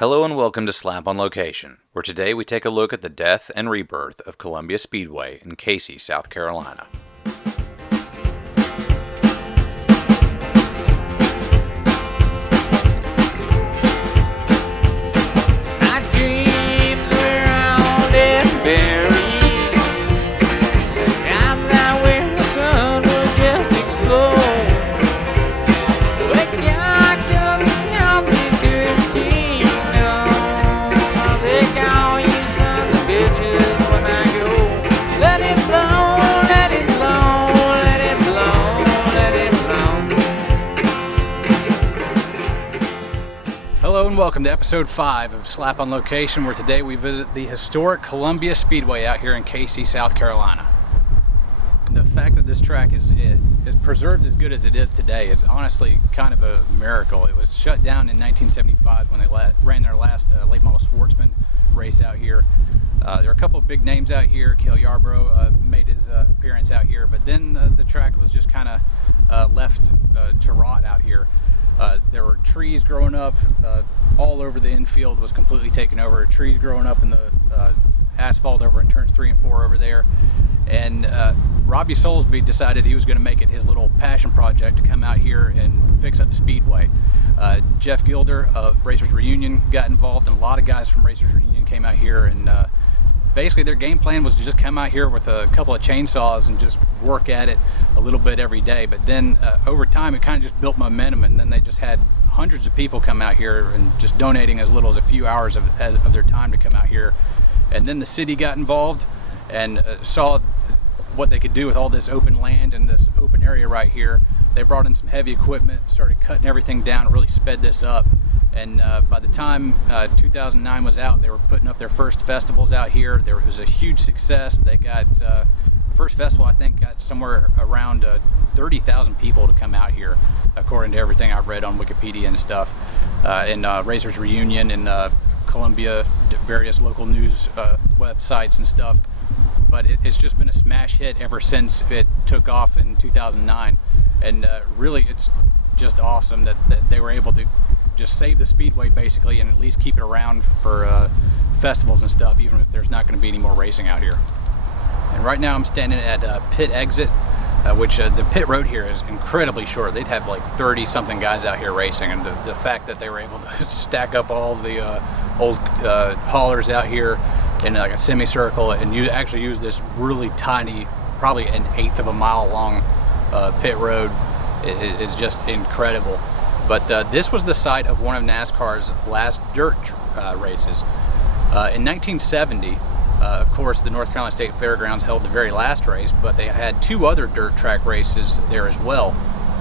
Hello and welcome to S1ap on Location, where today we take a look at the death and rebirth of Columbia Speedway in Cayce, South Carolina. Hello and welcome to episode 5 of S1ap on Location, where today we visit the historic Columbia Speedway out here in Cayce, South Carolina. The fact that this track is preserved as good as it is today is honestly kind of a miracle. It was shut down in 1975 when they ran their last late model sportsman race out here. There are a couple of big names out here. Cale Yarborough made his appearance out here, but then the track was just kind of left to rot out here. There were trees growing up all over the infield, was completely taken over. Trees growing up in the asphalt over in turns 3 and 4 over there. And Robbie Solesbee decided he was going to make it his little passion project to come out here and fix up the Speedway. Jeff Gilder of Racers Reunion got involved, and a lot of guys from Racers Reunion came out here, and basically their game plan was to just come out here with a couple of chainsaws and just work at it a little bit every day. But then over time it kind of just built momentum, and then they just had hundreds of people come out here and just donating as little as a few hours of their time to come out here. And then the city got involved and saw what they could do with all this open land and this open area right here. They brought in some heavy equipment, started cutting everything down, really sped this up. And by the time 2009 was out, they were putting up their first festivals out here. There was a huge success. They got the first festival, I think, got somewhere around 30,000 people to come out here, according to everything I've read on Wikipedia and stuff, and Racers Reunion and Columbia, various local news websites and stuff. But it's just been a smash hit ever since it took off in 2009, and really it's just awesome that they were able to just save the Speedway basically, and at least keep it around for festivals and stuff, even if there's not going to be any more racing out here. And right now I'm standing at pit exit, which the pit road here is incredibly short. They'd have like 30 something guys out here racing, and the fact that they were able to stack up all the old haulers out here in like a semicircle, and you actually use this really tiny, probably an 1/8 of a mile long pit road is just incredible. But this was the site of one of NASCAR's last dirt races. In 1970, of course, the North Carolina State Fairgrounds held the very last race, but they had 2 other dirt track races there as well.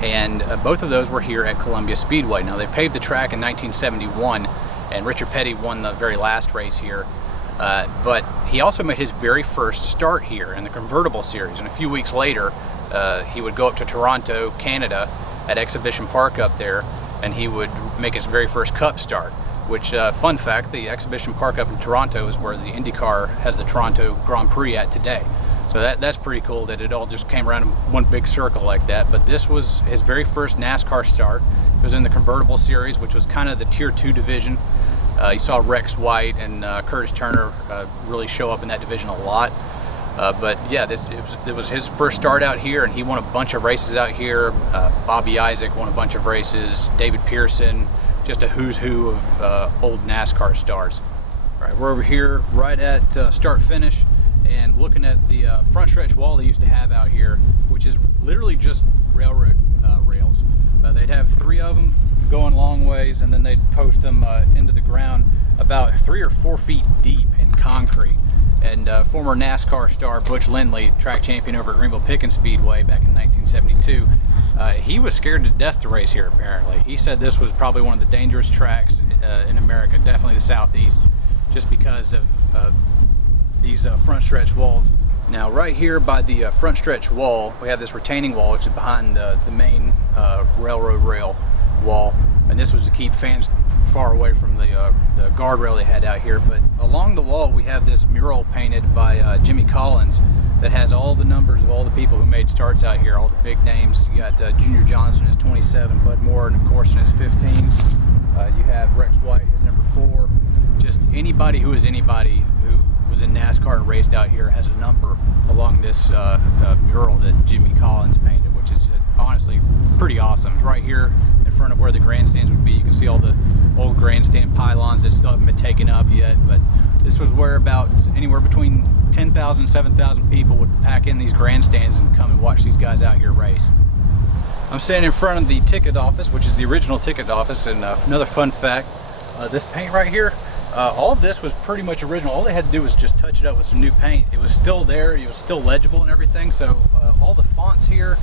And both of those were here at Columbia Speedway. Now, they paved the track in 1971, and Richard Petty won the very last race here. But he also made his very first start here in the convertible series. And a few weeks later, he would go up to Toronto, Canada, at Exhibition Park up there, and he would make his very first Cup start. Which, fun fact, the Exhibition Park up in Toronto is where the IndyCar has the Toronto Grand Prix at today. So that's pretty cool that it all just came around in one big circle like that. But this was his very first NASCAR start. It was in the convertible series, which was kind of the Tier 2 division. You saw Rex White and Curtis Turner really show up in that division a lot. But yeah, it was his first start out here, and he won a bunch of races out here. Bobby Isaac won a bunch of races. David Pearson, just a who's who of old NASCAR stars. All right, we're over here right at start finish, and looking at the front stretch wall they used to have out here, which is literally just railroad rails. They'd have 3 of them going long ways, and then they'd post them into the ground about 3 or 4 feet deep in concrete. And former NASCAR star Butch Lindley, track champion over at Greenville-Pickens Speedway back in 1972, he was scared to death to race here apparently. He said this was probably one of the dangerous tracks in America, definitely the Southeast, just because of these front stretch walls. Now right here by the front stretch wall, we have this retaining wall which is behind the main railroad rail wall, and this was to keep fans far away from the guardrail they had out here. But along the wall we have this mural painted by Jimmy Collins that has all the numbers of all the people who made starts out here, all the big names. You got Junior Johnson is 27, Bud Moore, and of course in his 15. You have Rex White, his number 4, anybody who is anybody who was in NASCAR and raced out here has a number along this mural that Jimmy Collins painted, which is honestly pretty awesome. It's right here in front of where the grandstands would be. You can see all the old grandstand pylons that still haven't been taken up yet, but this was where about anywhere between 10,000 7,000 people would pack in these grandstands and come and watch these guys out here race. I'm standing in front of the ticket office, which is the original ticket office, and another fun fact, this paint right here, all of this was pretty much original. All they had to do was just touch it up with some new paint. It was still there, it was still legible and everything, so all the fonts here,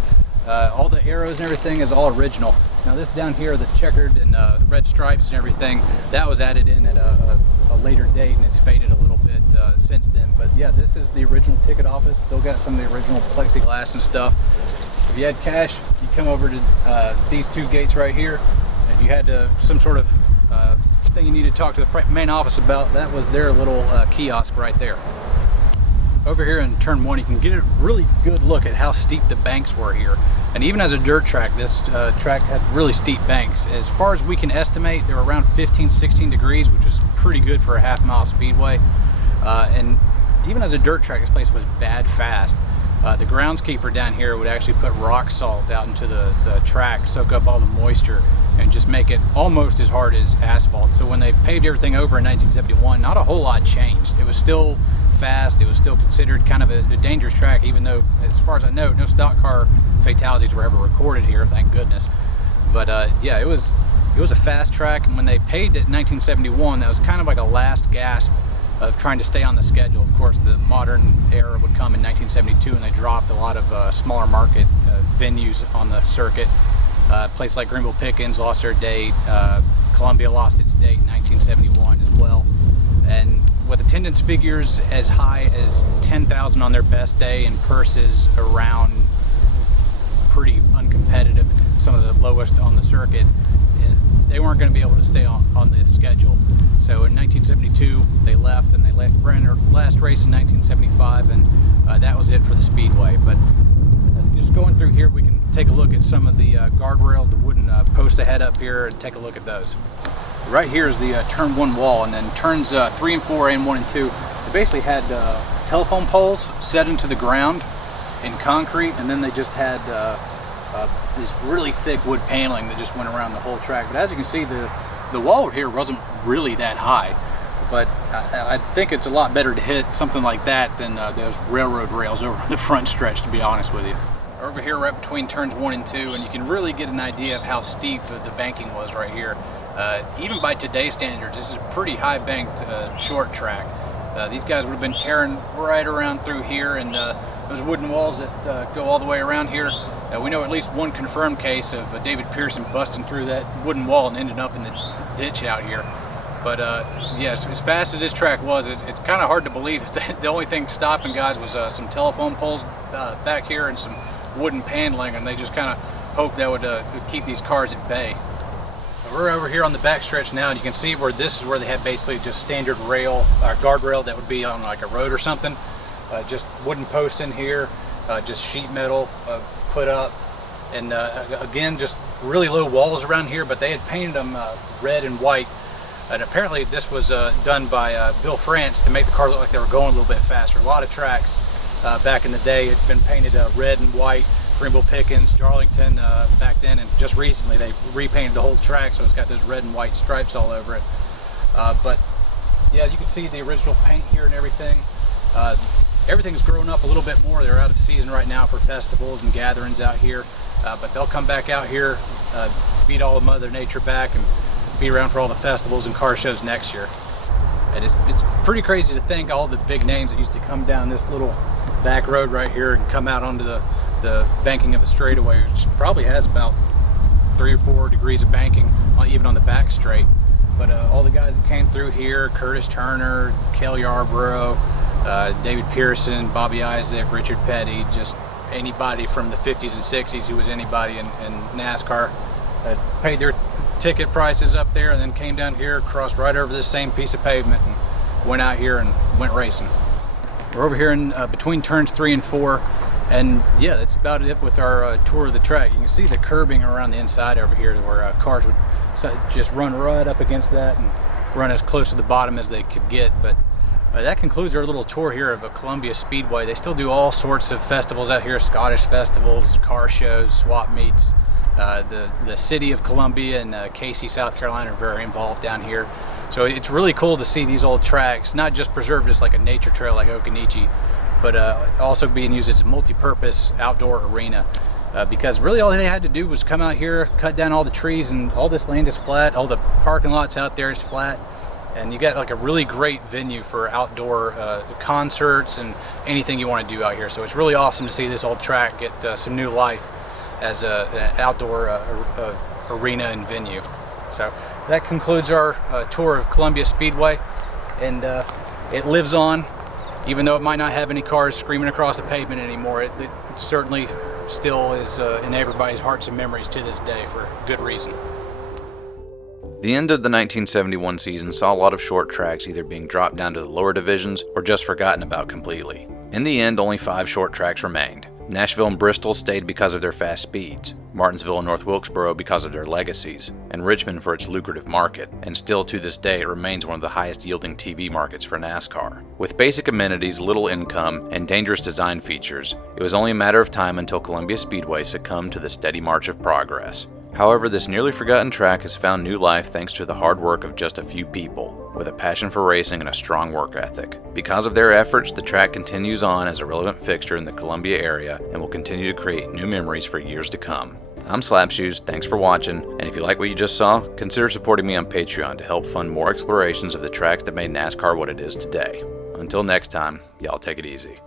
all the arrows and everything is all original. Now this down here, the checkered and red stripes and everything, that was added in at a later date, and it's faded a little bit since then. But yeah, this is the original ticket office. Still got some of the original plexiglass and stuff. If you had cash, you come over to these two gates right here. If you had some sort of thing you need to talk to the main office about, that was their little kiosk right there. Over here in turn 1, you can get a really good look at how steep the banks were here. And even as a dirt track, this track had really steep banks. As far as we can estimate, they were around 15-16 degrees, which is pretty good for a half-mile speedway. And even as a dirt track, this place was bad fast. The groundskeeper down here would actually put rock salt out into the track, soak up all the moisture, and just make it almost as hard as asphalt. So when they paved everything over in 1971, not a whole lot changed. It was still fast, it was still considered kind of a dangerous track, even though, as far as I know, no stock car fatalities were ever recorded here, thank goodness. But yeah, it was a fast track, and when they paved it in 1971, that was kind of like a last gasp of trying to stay on the schedule. Of course, the modern era would come in 1972, and they dropped a lot of smaller market venues on the circuit. Places like Greenville Pickens lost their date. Columbia lost its date in 1971 as well. And with attendance figures as high as 10,000 on their best day and purses around pretty uncompetitive, some of the lowest on the circuit, they weren't going to be able to stay on the schedule. So in 1972 they left, and they ran their last race in 1975, and that was it for the Speedway. But just going through here, we can take a look at some of the guardrails, the wooden posts they had up here, and take a look at those. Right here is the turn 1 wall, and then turns 3 and 4 and 1 and 2, they basically had telephone poles set into the ground in concrete, and then they just had this really thick wood paneling that just went around the whole track. But as you can see, the wall here wasn't really that high, but I think it's a lot better to hit something like that than those railroad rails over the front stretch, to be honest with you. Over here right between turns 1 and 2, and you can really get an idea of how steep the banking was right here. Even by today's standards, this is a pretty high banked short track. These guys would have been tearing right around through here, and those wooden walls that go all the way around here. We know at least one confirmed case of David Pearson busting through that wooden wall and ending up in the ditch out here. But yes, as fast as this track was, it's kind of hard to believe that the only thing stopping guys was some telephone poles back here and some wooden paneling, and they just kind of hoped that would keep these cars at bay. We're over here on the backstretch now, and you can see where this is where they had basically just standard rail, guardrail that would be on like a road or something. Just wooden posts in here, just sheet metal put up, and again, just really low walls around here, but they had painted them red and white. And apparently this was done by Bill France to make the car look like they were going a little bit faster. A lot of tracks back in the day had been painted red and white. Greenville Pickens, Darlington back then, and just recently they repainted the whole track, so it's got those red and white stripes all over it. But yeah, you can see the original paint here and everything. Everything's grown up a little bit more. They're out of season right now for festivals and gatherings out here, but they'll come back out here, beat all of Mother Nature back, and be around for all the festivals and car shows next year. And it's pretty crazy to think all the big names that used to come down this little back road right here and come out onto the banking of the straightaway, which probably has about 3 or 4 degrees of banking even on the back straight. But all the guys that came through here, Curtis Turner, Cale Yarborough, David Pearson, Bobby Isaac, Richard Petty, just anybody from the 50s and 60s who was anybody in NASCAR, paid their ticket prices up there and then came down here, crossed right over this same piece of pavement, and went out here and went racing. We're over here in between turns 3 and 4, and yeah, that's about it with our tour of the track. You can see the curbing around the inside over here where cars would just run right up against that, and run as close to the bottom as they could get. But that concludes our little tour here of Columbia Speedway. They still do all sorts of festivals out here, Scottish festivals, car shows, swap meets. The city of Columbia and Cayce, South Carolina are very involved down here. So it's really cool to see these old tracks, not just preserved as like a nature trail like Okanichi, but also being used as a multi-purpose outdoor arena. Because really all they had to do was come out here, cut down all the trees, and all this land is flat, all the parking lots out there is flat, and you got like a really great venue for outdoor concerts and anything you want to do out here. So it's really awesome to see this old track get some new life as an outdoor arena and venue. So that concludes our tour of Columbia Speedway, and it lives on. Even though it might not have any cars screaming across the pavement anymore, it certainly still is in everybody's hearts and memories to this day for good reason. The end of the 1971 season saw a lot of short tracks either being dropped down to the lower divisions or just forgotten about completely. In the end, only 5 short tracks remained. Nashville and Bristol stayed because of their fast speeds, Martinsville and North Wilkesboro because of their legacies, and Richmond for its lucrative market, and still to this day it remains one of the highest yielding TV markets for NASCAR. With basic amenities, little income, and dangerous design features, it was only a matter of time until Columbia Speedway succumbed to the steady march of progress. However, this nearly forgotten track has found new life thanks to the hard work of just a few people, with a passion for racing and a strong work ethic. Because of their efforts, the track continues on as a relevant fixture in the Columbia area and will continue to create new memories for years to come. I'm Slapshoes, thanks for watching, and if you like what you just saw, consider supporting me on Patreon to help fund more explorations of the tracks that made NASCAR what it is today. Until next time, y'all take it easy.